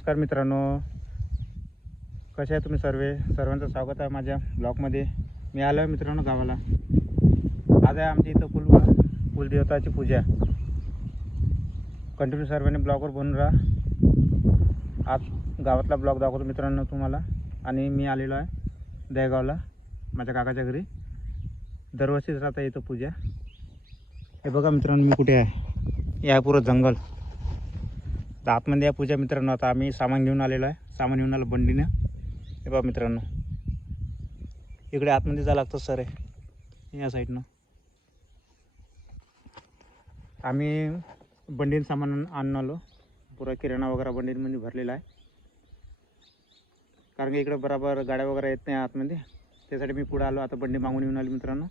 नमस्कार मित्रांनो, कसे आहे तुम्ही सर्वांचं स्वागत आहे माझ्या ब्लॉगमध्ये. मी आलो आहे मित्रांनो गावाला. आज आहे आमच्या इथं कुलदेवताची पूजा. कंटिन्यू सर्वांनी ब्लॉगवर बनून राहा. आज गावातला ब्लॉग दाखवतो मित्रांनो तुम्हाला. आणि मी आलेलो आहे दहेगावला माझ्या काकाच्या घरी. दरवर्षीच राहता इथं पूजा. हे बघा मित्रांनो मी कुठे आहे. हे आहे पुरं जंगल. तर आतमध्ये या पूजा मित्रांनो. आता आम्ही सामान घेऊन आलेलो आहे. सामान घेऊन आलो बंडीनं. हे बघा मित्रांनो, इकडे आतमध्ये जावं लागतं सर आहे या साईडनं. आम्ही बंडीनं सामान आणून आलो. पुरा किराणा वगैरे बंडीमध्ये भरलेला आहे. कारण की इकडे बरोबर गाड्या वगैरे येत नाही आतमध्ये, त्यासाठी मी पुढे आलो. आता बंडी मागून येऊन आली मित्रांनो.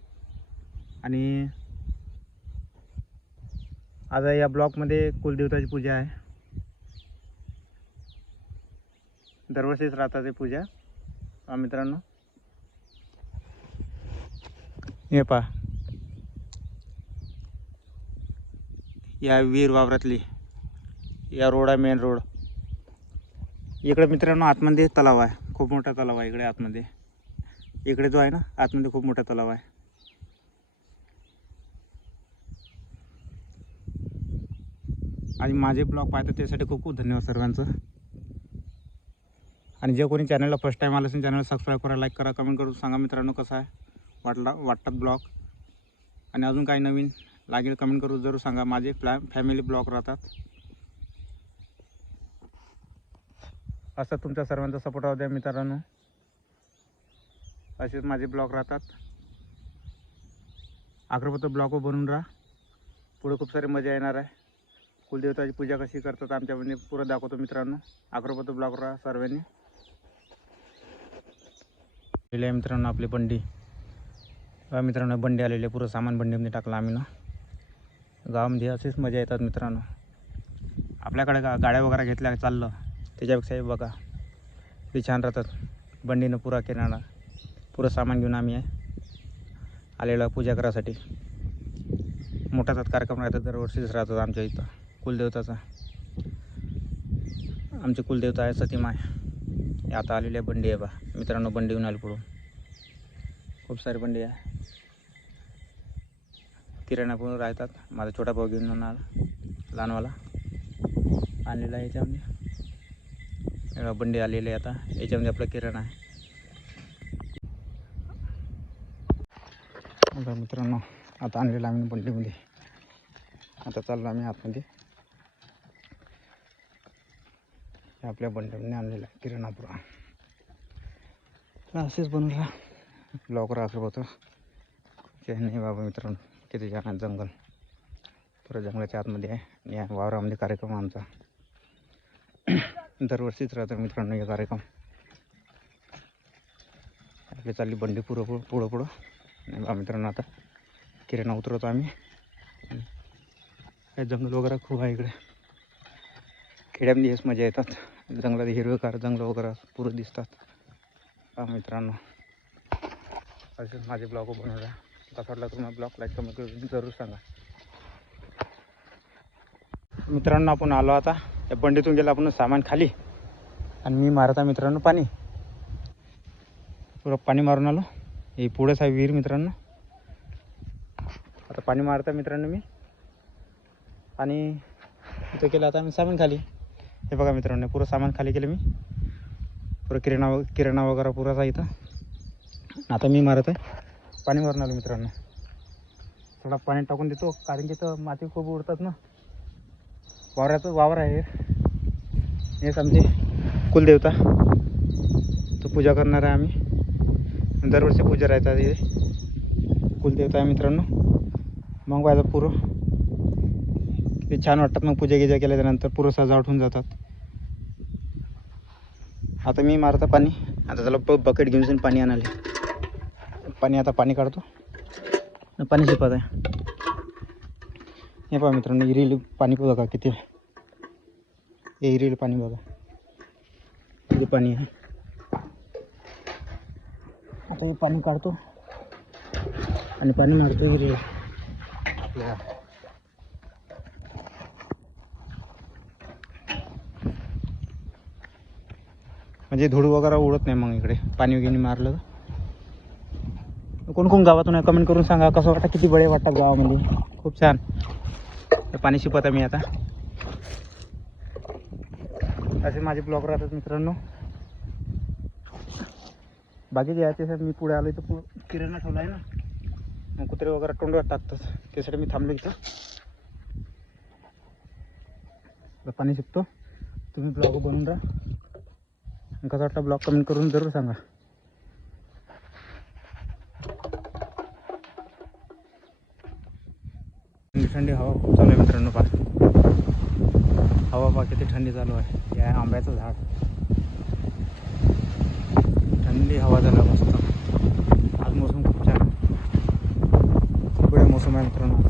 आणि आज या ब्लॉकमध्ये कुलदेवताची पूजा आहे. दरवर्षीच राहतात ही पूजा मित्रांनो. हे पहा, या वीर वावरातली या रोड आहे, मेन रोड. इकडे मित्रांनो आतमध्ये तलाव आहे. खूप मोठा तलाव आहे इकडे आतमध्ये. इकडे जो आहे ना आतमध्ये खूप मोठा तलाव आहे. आणि माझे ब्लॉग पाहतात त्यासाठी खूप खूप धन्यवाद सर्वांचं. आणि जे कोणी चॅनलला फर्स्ट टाईम आलं असेल चॅनल सबस्क्राईब करा, लाईक करा, कमेंट करून सांगा मित्रांनो कसा आहे वाटतात ब्लॉग. आणि अजून काही नवीन लागेल कमेंट करून जरूर सांगा. माझे फॅमिली ब्लॉग राहतात. असं तुमच्या सर्वांचा सपोर्ट राहू द्या मित्रांनो. असेच माझे ब्लॉग राहतात. अग्रपत्र ब्लॉगवर बनवून राहा. पुढे खूप सारी मजा येणार आहे. कुलदेवताची पूजा कशी करतात आमच्यामध्ये पुरं दाखवतो मित्रांनो. अग्रपत्र ब्लॉग राहा सर्वांनी. आलेली आहे मित्रांनो आपली बंडी. मित्रांनो बंडी आलेली आहे. पुरं सामान बंडीमध्ये टाकलं आम्ही ना. गावामध्ये अशीच मजा येतात मित्रांनो. आपल्याकडे गाड्या वगैरे घेतल्या चाललं त्याच्यापेक्षा हे बघा किती छान राहतात. बंडीनं पुरा किराणा पुरं सामान घेऊन आम्ही आलेलो आहे पूजा करायसाठी. मोठाच कार्यक्रम राहतात, दरवर्षीच राहतात आमच्या इथं कुलदेवताचा. आमचे कुलदेवता आहे सतीमाय. आता आलेली आहे बंडी आहे बा मित्रांनो. बंडी घेऊन आली पुढून. खूप सारी बंडी आहे. किराणा पण राहतात. माझा छोटा भाऊ घेऊन येणार लहानवाला आणलेला आहे. याच्यामध्ये बंडी आलेली आहे. आता याच्यामध्ये आपला किराणा आहे. मित्रांनो आता आणलेला आम्ही बंडीमध्ये. आता चाललो आम्ही आतमध्ये. आपल्या बंडीमध्ये आणलेला आहे किराणा पुरा. असेच बनवून राहा. लवकर असं होतं नाही बाबा मित्रांनो. किती छान जंगल. पुरं जंगलाच्या आतमध्ये आहे. या वावरामध्ये कार्यक्रम आमचा दरवर्षीच राहतो मित्रांनो हे कार्यक्रम. आपली चालली बंडी पुढं नाही बा मित्रांनो. आता किराणा उतरवतो आम्ही. काय जंगल वगैरे खूप आहे इकडे. खेड्यामध्ये हेच मजा येतात. जंगलात हिरवेगार जंगल वगैरे पुरं दिसतात मित्रांनो. असेच माझे ब्लॉग बनवला. कसा वाटला तुम्हाला ब्लॉग लाईक कमेंट करून जरूर सांगा मित्रांनो. आपण आलो आता या बंडीतून गेलं आपण सामान खाली. आणि मी मारता मित्रांनो पाणी. पुरं पाणी मारून आलो. हे पुढंच आहे विहीर मित्रांनो. आता पाणी मारता मित्रांनो मी. आणि इथं केलं आता मी सामान खाली. हे बघा मित्रांनो पुरं सामान खाली केलं मी. पुरं किराणा वगैरे पुराचा इथं. आता मी मारत आहे. पाणी मारून आलो मित्रांनो. थोडा पाणी टाकून देतो कारण की इथं माती खूप उडतात ना. वावर आहे. हेच आमचे कुलदेवता. तो पूजा करणार आहे आम्ही. दरवर्षी पूजा राहतात. हे कुलदेवता आहे मित्रांनो. मग व्हायला पुरं किती छान वाटतात. मग पूजा केल्यानंतर पुरं सजावट होऊन जातात. आता मी मारता पाणी. आता त्याला बकेट घेऊन पाणी आणाले. पाणी काढतो. पाणी शिपत आहे. हे पहा मित्रांनो इरील पाणी बघा किती. हे इरील पाणी बघा किती पाणी आहे. आता हे पाणी काढतो आणि पाणी मारतो इरील. म्हणजे धूळ वगैरे उडत नाही मग इकडे पाणी वगैरे मारलं. कोण कोण गावातून आहे कमेंट करून सांगा कसं वाटतं, किती बळे वाटतात गावामध्ये. खूप छान पाणी शिपत आहे मी आता. असे माझे ब्लॉग राहतात मित्रांनो. बाकी जे आहे ते सर मी पुढे आलो तर किराणा ठेवला आहे ना, मग कुत्रे वगैरे तोंडावर टाकतात, त्यासाठी मी थांबलो इथं. पाणी शिकतो. तुम्ही ब्लॉग बनवून राहा. कसा वाटला ब्लॉग कमेंट करून जरूर सांगा. थंडी हवा खूप चालू आहे मित्रांनो. हवा पहा किती थंडी चालू आहे. हे आहे आंब्याचं झाड. थंडी हवा झाला मस्त. आज मोसम खूप छान आहे. खूप बढिया मोसम आहे मित्रांनो आज.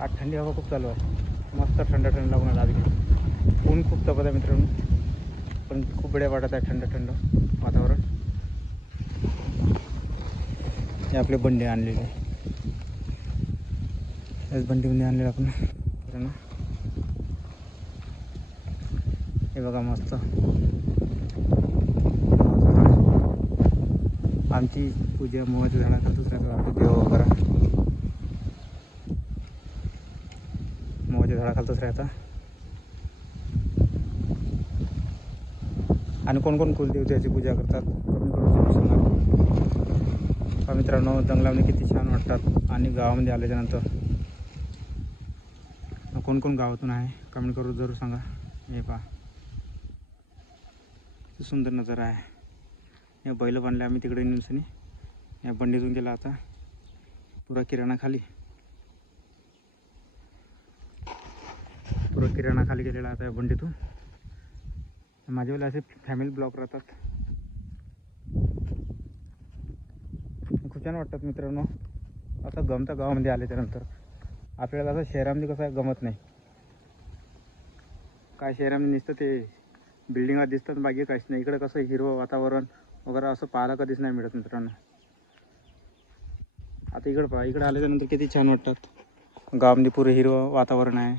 आज थंडी हवा खूप चालू आहे. मस्त थंड थंड लागून आला. आधी ऊन खूप तपत आहे मित्रांनो, पण खूप बढिया वाटत आहे थंड थंड वातावरण. हे आपले बंडे आणलेले, हेच बंडीमध्ये आणलेले आपण मित्रांनो. हे बघा मस्त आमची पूजा मोहाच्या झाडा करतच राहतो. आपले देव वगैरे मोहाच्या झाडाखालतच राहतात. आणि कोण कोण कुलदेवतेची पूजा करतात कमी करून सांगा मित्रांनो. जंगलामध्ये किती छान वाटतात. आणि गावामध्ये आल्याच्यानंतर कोण कोण गावातून आहे कमेंट करून जरूर सांगा. हे पहा सुंदर नजारा आहे. हे बैल बांधले आम्ही तिकडे निमसनी. या बंडीतून गेला आता पुरा किराणा खाली. पुरा किराणा खाली गेलेला आता या बंडीतून. माझ्यावाले असे फॅमिली ब्लॉग राहतात. खूप छान वाटतात मित्रांनो. असं गमतं गावामध्ये आल्याच्यानंतर. आपल्याला असं शहरामध्ये कसं आहे गमत नाही. काय शहरामध्ये नुसतं ते बिल्डिंगा दिसतात, बाकी काहीच नाही. इकडे कसं हिरवं वातावरण वगैरे असं पाहायला कधीच नाही मिळत मित्रांनो. आता इकडं पहा, इकडे आल्याच्यानंतर किती छान वाटतात. गावामध्ये पुरं हिरवं वातावरण आहे.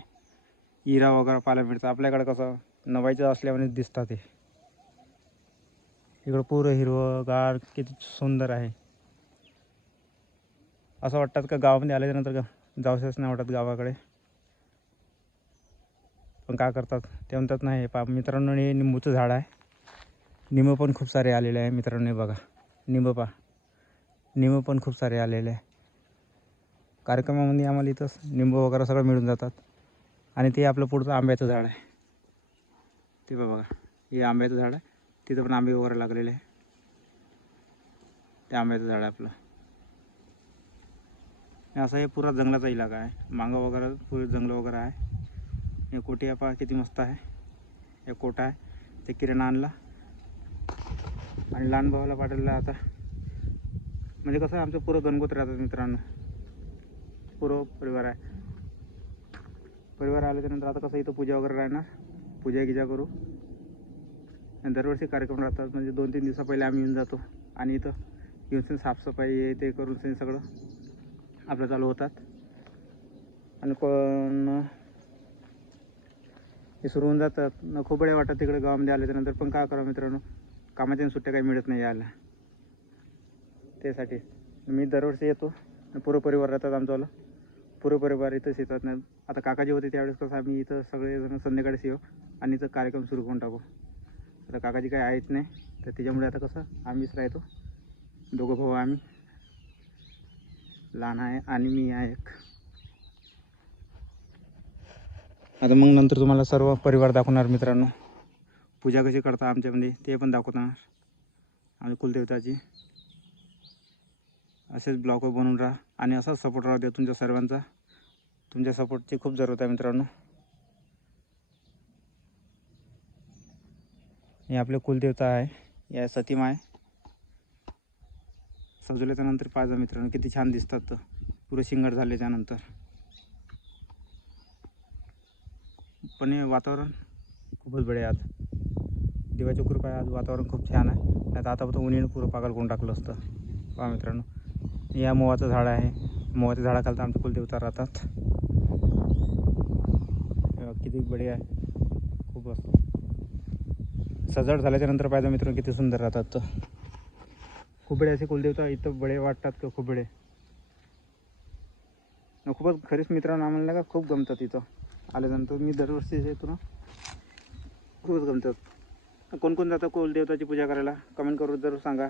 हिरा वगैरे पाहायला मिळतं. आपल्याकडे कसं नवाईचं असल्यामुळे दिसतात ते. इकडं पुरं हिरवं गार किती सुंदर आहे. असं वाटतात का गावामध्ये आल्याच्यानंतर जाऊशाच नाही वाटत गावाकडे. पण काय करतात ते म्हणतात नाही. पा मित्रांनो हे निंबूचं झाड आहे. निंब पण खूप सारे आलेले आहे मित्रांनो. बघा निंब पहा, निंब पण खूप सारे आलेले आहे. कार्यक्रमामध्ये आम्हाला इथं निंब वगैरे सगळं मिळून जातात. आणि ते आपलं पुढचं आंब्याचं झाड आहे. ते बघा हे आंब्याचं झाड आहे. तिथं पण आंबे वगैरे लागलेले आहे. ते आंब्याचं झाड आहे आपलं. असं हे पुरा जंगलाचा इलाका आहे. मांगं वगैरे पुरे जंगल वगैरे आहे. हे कोटी पहा किती मस्त आहे. हे कोटा आहे. ते किराणा आणला आणि लहान भावाला पाठवलं आता. म्हणजे कसं आमचं पुरं गणगोत राहतात मित्रांनो. पुरं परिवार आहे. परिवार आल्याच्यानंतर आता कसं इथं पूजा वगैरे राहणार. पूजा गिजा करू. आणि दरवर्षी कार्यक्रम राहतात. म्हणजे 2-3 दिवसा पहिले आम्ही येऊन जातो. आणि इथं येऊन साफसफाई ते करून सगळं आपलं चालू होतात. आणि कोण हे सुरू होऊन जातात. खूप बढिया वाटतात तिकडे गावामध्ये आल्याच्यानंतर. पण काय करावं मित्रांनो, कामाच्या सुट्ट्या काही मिळत नाही यायला. त्यासाठी मी दरवर्षी येतो. पुरं परिवार राहतात आमच्यावाला. पुरं परिवार इथंच येतात. नाही आता काकाजी होते त्यावेळेस कसं आम्ही इथं सगळेजण संध्याकाळीच येऊ आणि इथं कार्यक्रम सुरू करून टाकू. आता काकाजी काही आहेच नाही, तर त्याच्यामुळे आता कसं आम्हीच राहतो. दोघं भाऊ आम्ही, लहान आहे आणि मी आहे एक. आता मग नंतर तुम्हाला सर्व परिवार दाखवणार मित्रांनो. पूजा कशी करता आमच्यामध्ये ते पण दाखवणार आम्ही कुलदेवताची. असेच ब्लॉग बनवून राहा आणि असाच सपोर्ट राहू द्या तुमच्या सर्वांचा. तुमच्या सपोर्टची खूप जरूरत आहे मित्रांनो. हे आपले कुलदेवता आहे. या सतीमा आहे. सजवल्याच्या नंतर पाहिजे मित्रांनो किती छान दिसतात. पुरे शिंगाट झाल्याच्या नंतर. पण हे वातावरण खूपच बढिया आज. देवाच्या कृपा आज वातावरण खूप छान आहे. नाही आता फक्त उन्हीनं पुरं पागल करून टाकलं असतं. पहा मित्रांनो, या मोहाचं झाड आहे. मोहाच्या झाडाखाली आमचे कुलदेवता राहतात. किती बढिया आहे, खूप असतो. सजावट झाल्याच्या नंतर पाहिजे मित्रांनो किती सुंदर राहतात. तर खुबडे असे कुलदेवता इथं बडे वाटतात का खुबडे. खूपच खरीच मित्रांनो आम्हाला का खूप गमतात इथं आल्यानंतर. मी दरवर्षी येतो ना, खूपच गमतात. कोण कोण जातं कुलदेवताची पूजा करायला कमेंट करून जरूर सांगा.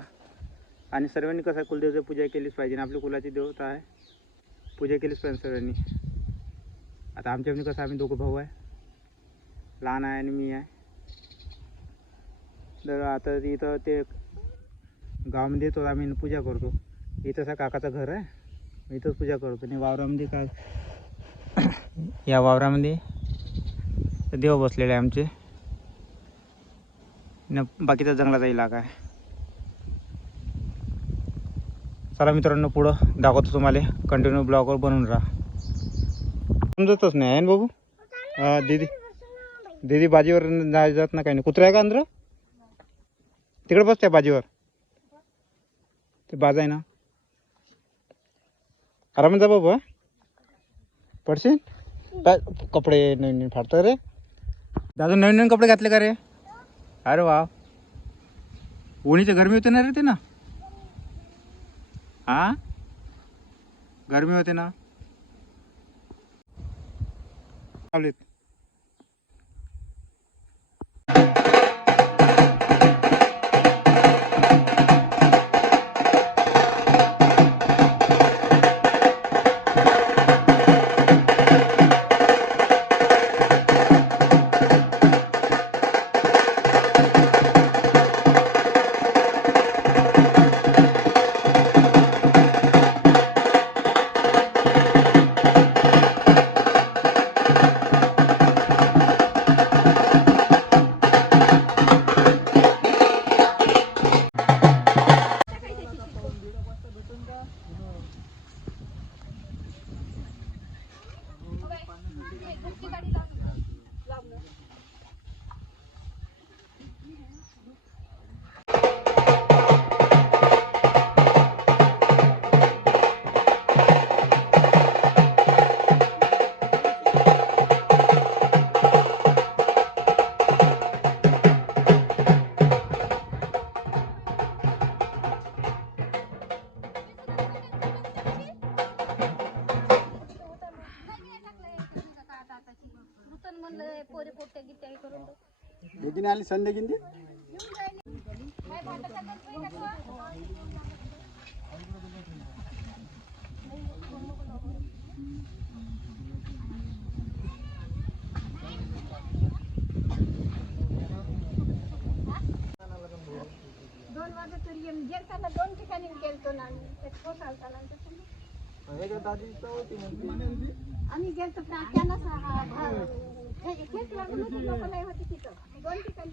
आणि सर्वांनी कसं आहे कुलदेवताची पूजा केलीच पाहिजे. आपली कुलाची देवता आहे, पूजा केलीच पाहिजे सर्वांनी. आता आमच्यामध्ये कसं आम्ही दोघं भाऊ आहे, लहान आहे आणि मी आहे. तर आता इथं ते गावामध्ये येतो आम्ही पूजा करतो. इथं असं काकाचं घर आहे, इथंच पूजा करतो. आणि वावरामध्ये काय या वावरामध्ये देव बसलेले आहे आमचे. न बाकीचा जंगलाचा इलाका आहे. चला मित्रांनो पुढं दाखवतो तुम्हाला. कंटिन्यू ब्लॉगवर बनवून राहा. समजतच नाही आहे ना बाबू. दीदी बाजीवर जात ना काही नाही. कुत्रा आहे का अंदर तिकडे बसते बाजीवर. ते बाज आहे ना. आरामात जा बाबू. पडशील. कपडे नवीन नवीन फाडतं रे दादू. नवीन नवीन कपडे घातले का रे. अरे वा. उन्हीची गरमी होते ना रे ते ना. हां गरमी होते ना. चालेल. आली संध्या किती दोन ठिकाणी गेलतो ना आम्ही गेलतो लोक नाही होते तिथं. दोन ठिकाणी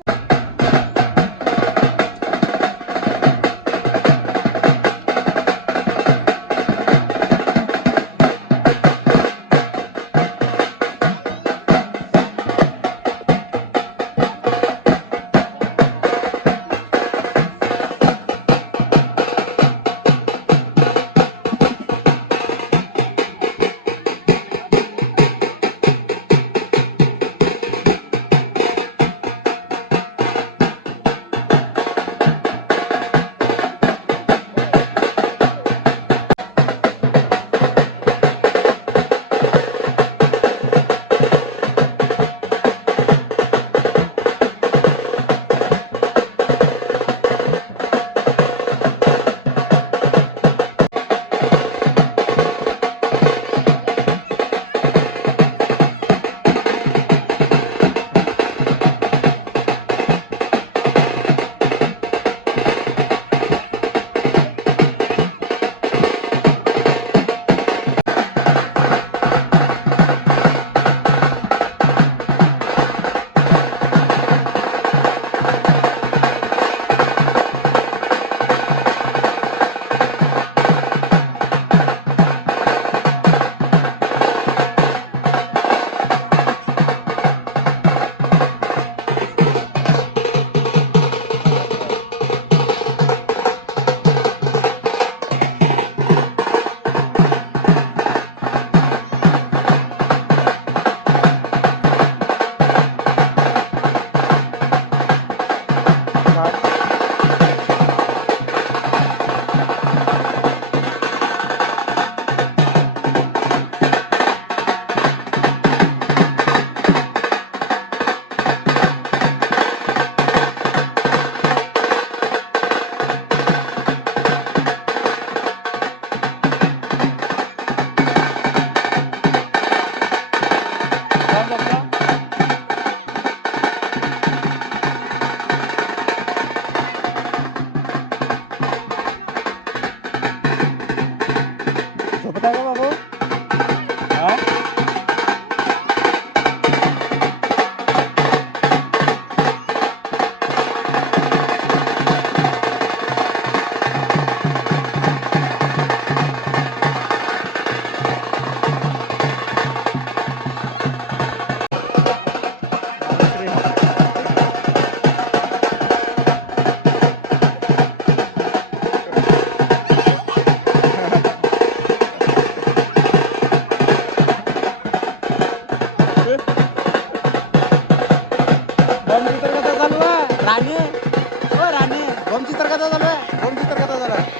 चित्रकथा चालू आहे, ड्रोन चित्रकथा चालू आहे.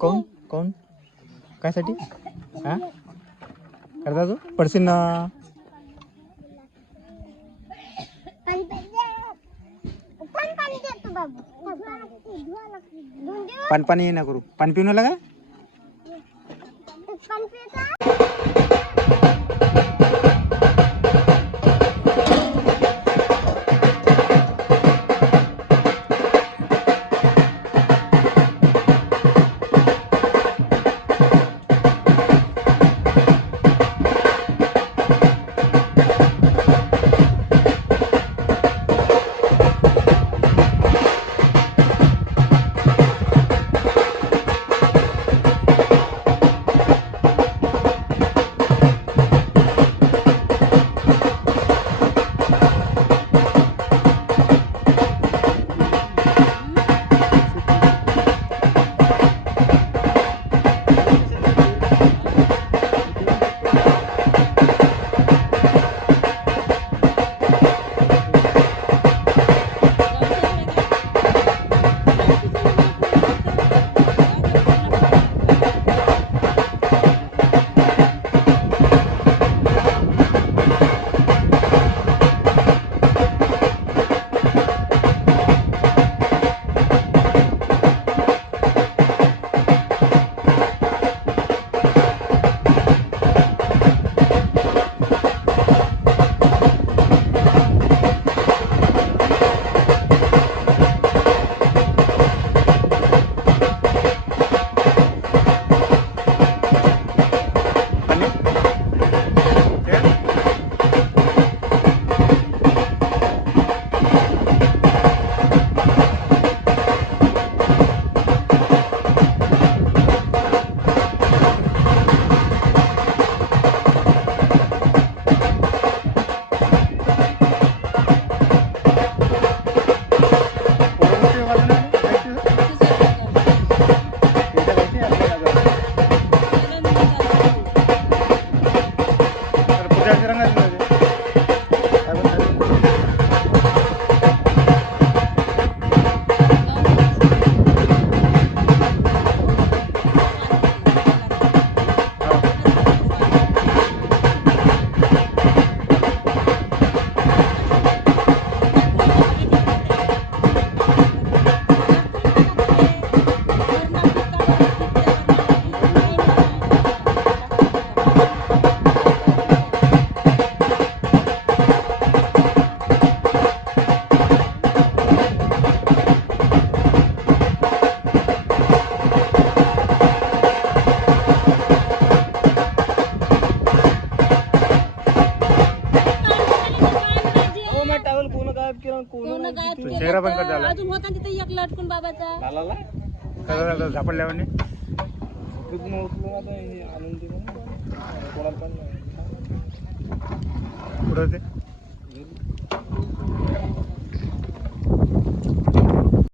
कोण कोण कायसाठी हा करता तू पडशील ना. पाणी ना करू, पाणी पिऊन आला का. कोण गायब तो केलं चेहरा पण तर कट झाला. अजून होता ना तिथे एक लटकून बाबाचा. कसं झालं झापडल्यावर पुढं ते